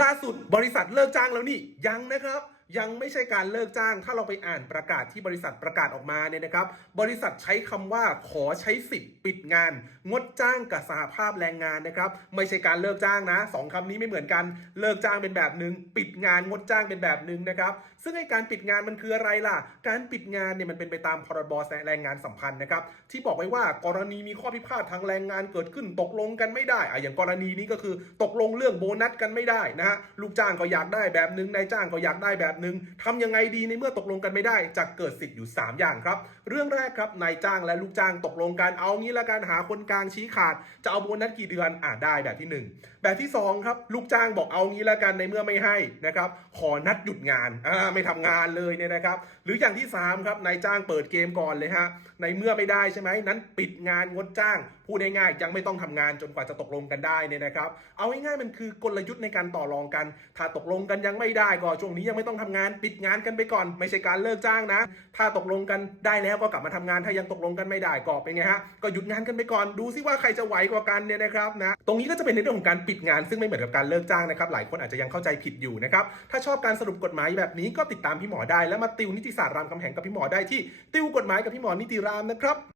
ล่าสุดบริษัทเลิกจ้างแล้วนี่ยังนะครับ ยังไม่ใช่การเลิกจ้าง ถ้าเราไปอ่านประกาศที่บริษัทประกาศออกมาเนี่ยนะครับ บริษัทใช้คำว่าขอใช้สิทธิ์ปิดงาน งดจ้างกับสหภาพแรงงานนะครับ ไม่ใช่การเลิกจ้างนะสองคำนี้ไม่เหมือนกัน เลิกจ้างเป็นแบบหนึ่งปิดงานงดจ้างเป็นแบบหนึ่งนะครับ ซึ่งไอการปิดงานมันคืออะไรล่ะ การปิดงานเนี่ยมันเป็นไปตามพรบแรงงานสัมพันธ์นะครับ ที่บอกไว้ว่ากรณีมีข้อพิพาททางแรงงานเกิดขึ้นตกลงกันไม่ได้อะอย่างกรณีนี้ก็คือตกลงเรื่องโบนัสกันไม่ได้นะฮะลูกจ้างก็อยากได้แบบนึงนายจ้างก็อยากได้แบบนึงทำยังไงดีในเมื่อตกลงกันไม่ได้จะเกิดสิทธิ์อยู่ 3 อย่างครับ เรื่องแรกครับนายจ้างและลูกจ้างตกลงกันเอางี้ละกันหาคนกลางชี้ขาด จะเอาโบนัสกี่เดือนอ่าได้แบบที่หนึ่งแบบที่สองครับ ลูกจ้างบอกเอางี้ละกันในเมื่อไม่ให้นะครับขอนัดหยุดงานอ่าไม่ทำงานเลยเนี่ยนะครับ หรืออย่างที่สามครับนายจ้างเปิดเกมก่อนเลยฮะในเมื่อไม่ได้ใช่ไหมนั้นปิดงานงดจ้างพูดง่ายๆยังไม่ต้องทำงานจนกว่าจะตกลงกันได้เนี่ยนะครับ เอาง่ายๆมันคือกลยุทธ์ในการต่อรองกัน ถ้าตกลงกันยังไม่ได้ก็ช่วงนี้ยังไม่ต้องทำงานปิดงานกันไปก่อน ไม่ใช่การเลิกจ้างนะ ถ้าตกลงกันได้แล้วก็กลับมาทำงานถ้ายังตกลงกันไม่ได้ก็เป็นไงฮะก็หยุดงานกันไปก่อนดูซิว่าใครจะไหวกว่ากันเนี่ยนะครับนะตรงนี้ก็จะเป็นในเรื่องของการปิดงานซึ่งไม่เหมือนกับการเลิกจ้างนะครับหลายคนอาจจะยังเข้าใจผิดอยู่นะครับถ้าชอบการสรุปกฎหมายแบบนี้ก็ติดตามพี่หมอได้ และมาติวนิติศาสตร์รามคำแหงกับพี่หมอได้ที่ติวกฎหมายกับพี่หมอนิติรามนะครับ